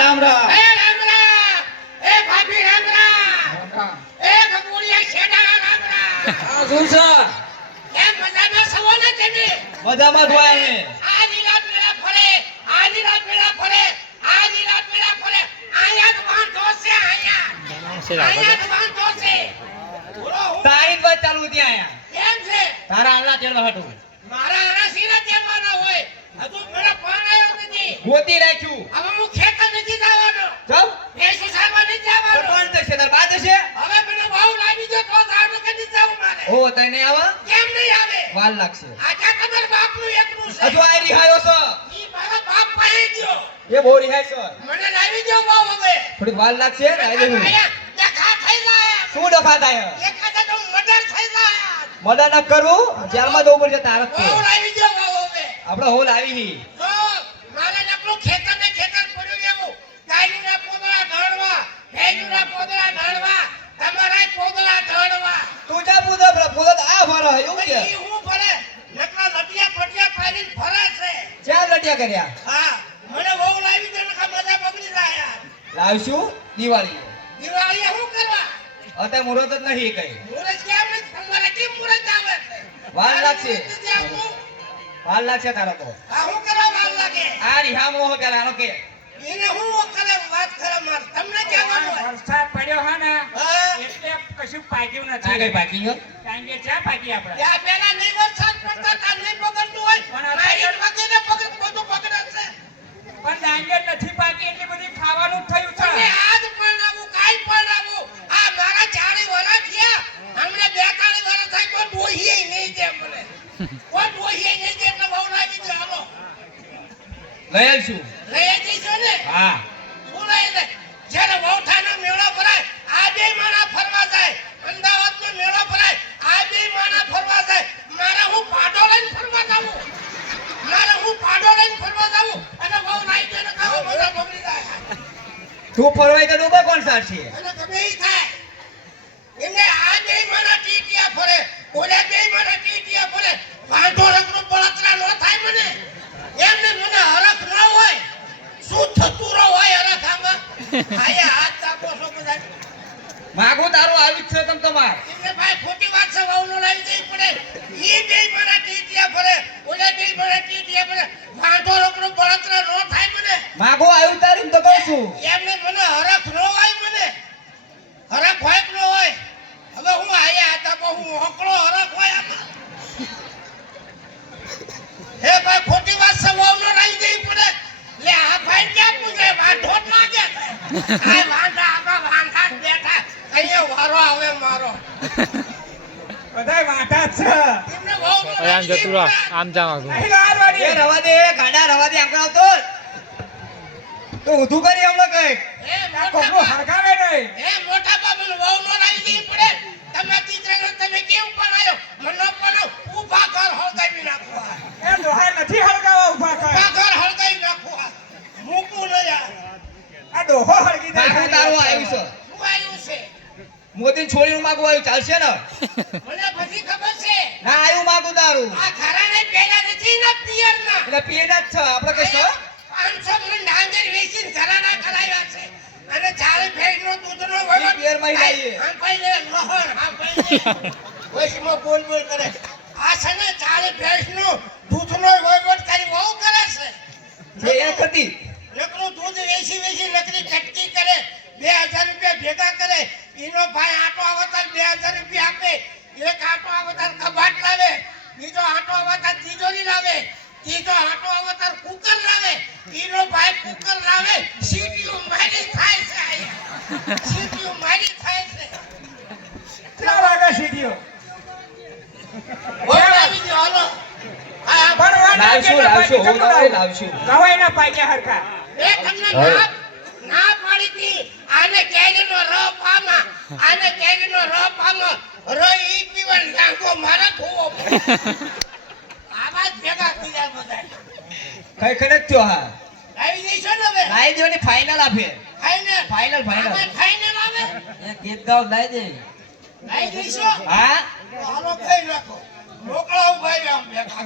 રામ રામ એ રામ રામ એ ભાભી રામ રામ એ ગગુડિયા શેઠા રામ રામ શું છે? એ મજામાં સવો ને તમે? મજામાં જ હોય. અમે આ નીલાત મેળા ફરે રાત મેળા ફરે આ નીલાત મેળા ફરે. આયા વાંધો છે આયા આયા બોલો હું? તારી વાત ચાલુ હતી આયા કેમ છે? તારા આલા મારા આરાસીના તેડવાના હોય? હજુ મેળા પણ આવ્યો નથી. ગોતી રાખ્યું. હવે હું જવાનો ચમ સારવા નથી તો જવાનો. કોણ થશે તાર બા થશે હવે મને બહુ લાગી ગયો તો જાવ કે નથી જવું મારે. ઓ તને આવા? કેમ નહીં આવે? વાલ લાગશે. આજા તમાર બાપનું એકલું છે? હજુ આ રિહાયો છે? ઈ મારા બાપ પાસે ગયો. એ બહુ રિહાય છે. મને લાવી ગયો બહુ હવે. થોડીક વાલ લાગશે ને? આવી જવું દેખા થઈ જાય શું ડફા થાય? એકાદા તો મર્ડર થઈ જાય મદદ ન કરવું જેલમાં જવું પડશે તાર જ લાવી હવે. આપણે હોલ આવી હી ભેંસના પોદળા ઢળવા તમારા પોદળા ઢળવા. તું જા પૂછો પેલા આ ફરે એવું કે? ઈ હું ફરે નકરા લટિયા પટિયા પાડીને ફરે છે. ચાર લટિયા કર્યા? હા મને બહુ લાવી દે નકર મજા બગડી જાય યાર લાવશું? દિવાળી. દિવાળીએ શું કરવા? અત્યારે મુહૂર્ત જ નહીં કઈ. મુરત કેમ તમારે કેમ મુરત આવે? વાર લાગશે. વાર લાગશે તારો તો. આ શું કરવા વાર લાગે? આ રિહા મોહ પેલા કે. એને હું વાત કરે માર. તમને કહેવાનું વરસાદ પડ્યો હે ને. એટલે કશું પાક્યું નથી. કઈ પાકી ગયો કારણ કે ચા પાકી આપણે ત્યાં પેલા નહીં વરસાદ પડતા તાર નહીં પકડતું હોય. પણ રાઈડ વગેરે પકડ બધું પકડે છે. પણ ડાંગર નથી પાકી એટલી બધી ખાવાનું થયું છે. અને આજ પણ આવું કાલ પણ આવું આ મારા ચારે વરસ થયા. હમણે બેતાળી વરસ થાય કોઈ ડોહીએ નહીં દે મને કોઈ ડોહીએ નહીં દે એટલે બહુ લાગી ગયો હાલો. લઈ આવીશું. લઈ આવીશું ને? હા શું લઈ લે જ્યારે વૌઠાનો મેળો ભરાય આ બે માણા ફરવા જાય અમદાવાદનો મેળો ભરાય આ બે માણા ફરવા જાય મારે હું પાડો લઈને ફરવા જાવું મારે હું પાડો લઈને ફરવા જાવું અને બહુ નાઈ દે ને ખાવા બધા બગડી જાય તું ફરવાય તો ડૂબે કોણ સાચી અને ગમે ઈ થાય. એમને આ બે માણા ટીટિયા ફરે ઓલા બે માણા ટીટિયા ફરે. વાંઢો રગનો બળતરા ન થાય મને. એમને મને હરખ ન હોય. શું થતું રહો હોય હરખ આમાં? આયા હાથ ચાપો છો બધા માગું તારો આવી છે તમ તમાર. એમને ભાઈ ખોટી વાત છે વહુનો લાવી દેવી પડે. ઈ બે મારા ટીટિયા ફરે ઓલે બે મારા ટીટિયા ફરે વાંઢો રગનો બળતરા ન થાય મને માગો આવ્યું તારી ને તો કહું છું એમને મને હરખ ન હોય મને હરખ હોય કે ન હોય હવે હું આયા હતા પણ હું હોકળો હરખ હોય આમાં હે ભાઈ ખોટી વાત છે વહુ નો લાવી દેવી પડે લે આ ભાઈ ક્યાં પૂછે વાંઢો જ લાગે છે આ વાંઢા આમાં વાંઢા જ બેઠા અહીંયા વારો આવે મારો બધાય હવે આમ જતું રહ. આમ જાવ એ રવા દે ગાડા રવા દે આપણે આવતો તો ઊંધું કરી હમણે કઈ કોકરો હરગાવે નહીં. એ મોટા બાબુને વહુ નો લાવી દેવી પડે. તમે દીકરાને તમે કેમ પણ આયો? મને પણ ઊભા ઘર હળગાવી નાખવા. એ દોહાય નથી હળગાવા ઊભા કર ઊભા ઘર હળગાવી નાખવા. મૂકું ન યાર. આ દોહો હળગી દે માગું તારું આવ્યું છે. શું આવ્યું છે. મોદી છોડીનું માગવા આવ્યું ચાલશે ને? મને બધી ખબર છે ના આવ્યું માગું તારું આ ઘરાને પહેલા નથી ને એટલે જ છે. આપણે કઈ છે પાંચસો મણ ડાંગર વેચીને ઘરાના કરાવ્યા છે. અને ચારે ભેંસનો દૂધનો ઈ વહીવટ- પિયરમાં ય લાવીએ. હા, ભાઈ લે, હા, ભાઈ લે. બોલ બોલ કરે. આ છે ને ચારે ભેંસનો દૂધનો વહીવટ તારી બહુ કરે છે. જે એ કરતી. નકરું દૂધ વેચી વેચી નકરી કટકી કરે બે હજાર રૂપિયા ભેગા કરે. એનો ભાઈ આટો અવતાર બે હજાર રૂપિયા આપે. એક આટો આવતાર કબાટ લાવે. બીજો આટો આવતાર તિજોરી લાવે. ત્રીજો આટો અવતાર કુકર લાવે. ત્રીજો ભાઈ કુકર લાવે. સીટીઓ મારી થાય છે. સીટીઓ મારી થાય છે. ક્યાં લાગે હાલો. આ ભણવા ના લાવશું લાવશું હું લાવશું. ગવાય ના હરખા. એ તમને ના ના પાડી હતી. આને કેરીનો રસ આમાં. આને કેરીનો રસ આમાં. રો પીવન ડાંગો મારે ધોવો આવાજ ભેગા કર્યા બધા. કઈ ખરે થયો હા? લાવી દઈશો ને હવે? લાવી દેવાની ફાઇનલ આપે. ફાઈનલ ફાઇનલ ફાઇનલ આમાં ફાઈનલ આવે? એ ગીત ગાવ લાવી દે. લાવી દઈશો? હા? હાલો કઈ રાખો. મોકળા ભાઈ આમ ભેગા